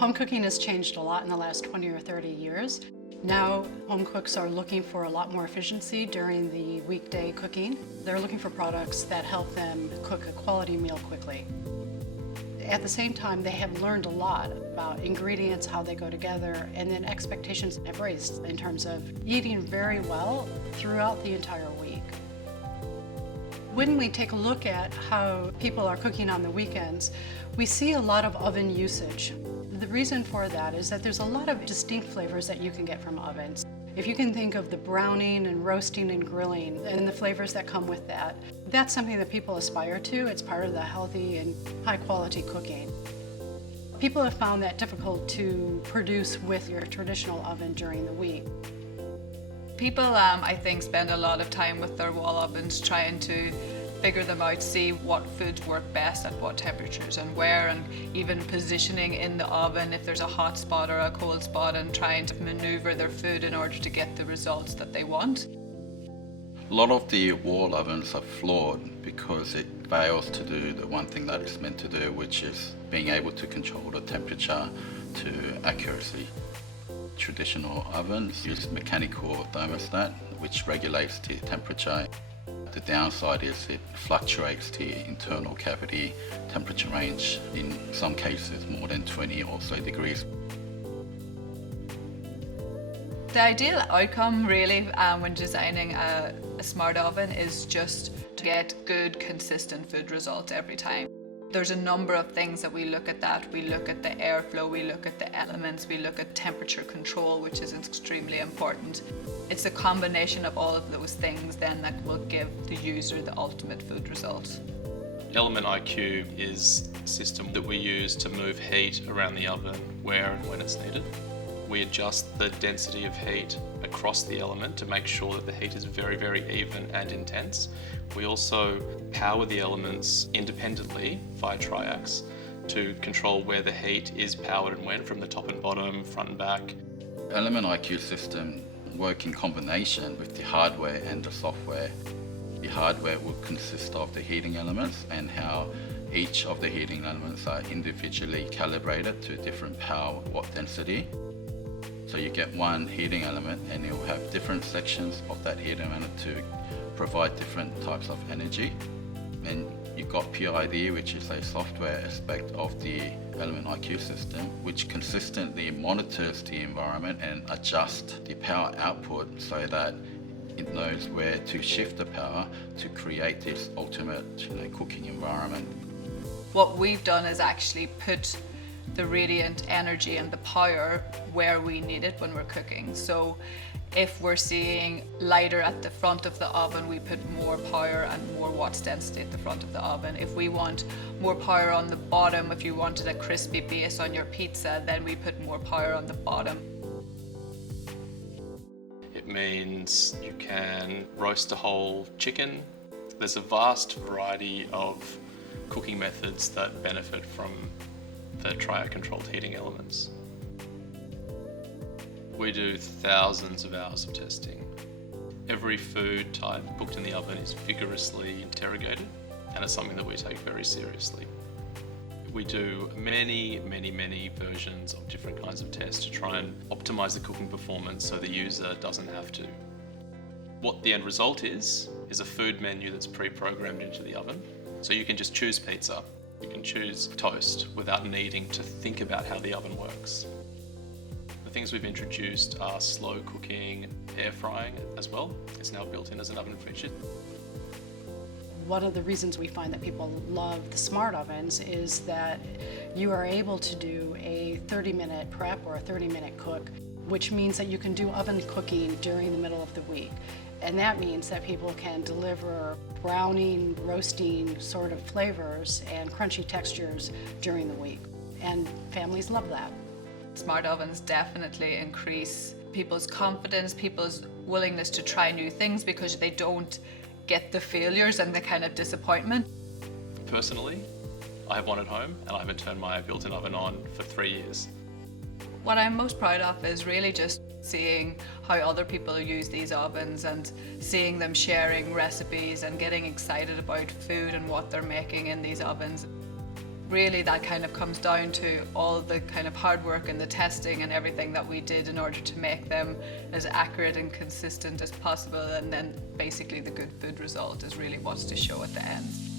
Home cooking has changed a lot in the last 20 or 30 years. Now, home cooks are looking for a lot more efficiency during the weekday cooking. They're looking for products that help them cook a quality meal quickly. At the same time, they have learned a lot about ingredients, how they go together, and then expectations have raised in terms of eating very well throughout the entire week. When we take a look at how people are cooking on the weekends, we see a lot of oven usage. The reason for that is that there's a lot of distinct flavors that you can get from ovens. If you can think of the browning and roasting and grilling and the flavors that come with that, that's something that people aspire to. It's part of the healthy and high quality cooking. People have found that difficult to produce with your traditional oven during the week. People, I think, spend a lot of time with their wall ovens trying to figure them out, see what foods work best at what temperatures and where, and even positioning in the oven if there's a hot spot or a cold spot, and trying to maneuver their food in order to get the results that they want. A lot of the wall ovens are flawed because it fails to do the one thing that it's meant to do, which is being able to control the temperature to accuracy. Traditional ovens use mechanical thermostat, which regulates the temperature. The downside is it fluctuates the internal cavity temperature range, in some cases more than 20 or so degrees. The ideal outcome really when designing a smart oven is just to get good, consistent food results every time. There's a number of things that we look at that. We look at the airflow, we look at the elements, we look at temperature control, which is extremely important. It's a combination of all of those things then that will give the user the ultimate food result. Element IQ is a system that we use to move heat around the oven where and when it's needed. We adjust the density of heat across the element to make sure that the heat is very, very even and intense. We also power the elements independently via triacs to control where the heat is powered and when, from the top and bottom, front and back. Element IQ system work in combination with the hardware and the software. The hardware will consist of the heating elements and how each of the heating elements are individually calibrated to different power watt density. So you get one heating element and it will have different sections of that heating element to provide different types of energy. And you've got PID, which is a software aspect of the Element IQ system, which consistently monitors the environment and adjusts the power output so that it knows where to shift the power to create this ultimate cooking environment. What we've done is actually put the radiant energy and the power where we need it when we're cooking. So if we're seeing lighter at the front of the oven, we put more power and more watts density at the front of the oven. If we want more power on the bottom, if you wanted a crispy base on your pizza, then we put more power on the bottom. It means you can roast a whole chicken. There's a vast variety of cooking methods that benefit from the triac-controlled heating elements. We do thousands of hours of testing. Every food type cooked in the oven is vigorously interrogated, and it's something that we take very seriously. We do many versions of different kinds of tests to try and optimize the cooking performance so the user doesn't have to. What the end result is a food menu that's pre-programmed into the oven. So you can just choose pizza, you can choose toast without needing to think about how the oven works. The things we've introduced are slow cooking, air frying as well. It's now built in as an oven feature. One of the reasons we find that people love the smart ovens is that you are able to do a 30-minute prep or a 30-minute cook, which means that you can do oven cooking during the middle of the week. And that means that people can deliver browning, roasting sort of flavors and crunchy textures during the week. And families love that. Smart ovens definitely increase people's confidence, people's willingness to try new things because they don't get the failures and the kind of disappointment. Personally, I have one at home and I haven't turned my built-in oven on for 3 years. What I'm most proud of is really just seeing how other people use these ovens and seeing them sharing recipes and getting excited about food and what they're making in these ovens. really that kind of comes down to all the kind of hard work and the testing and everything that we did in order to make them as accurate and consistent as possible, and then basically the good food result is really what's to show at the end.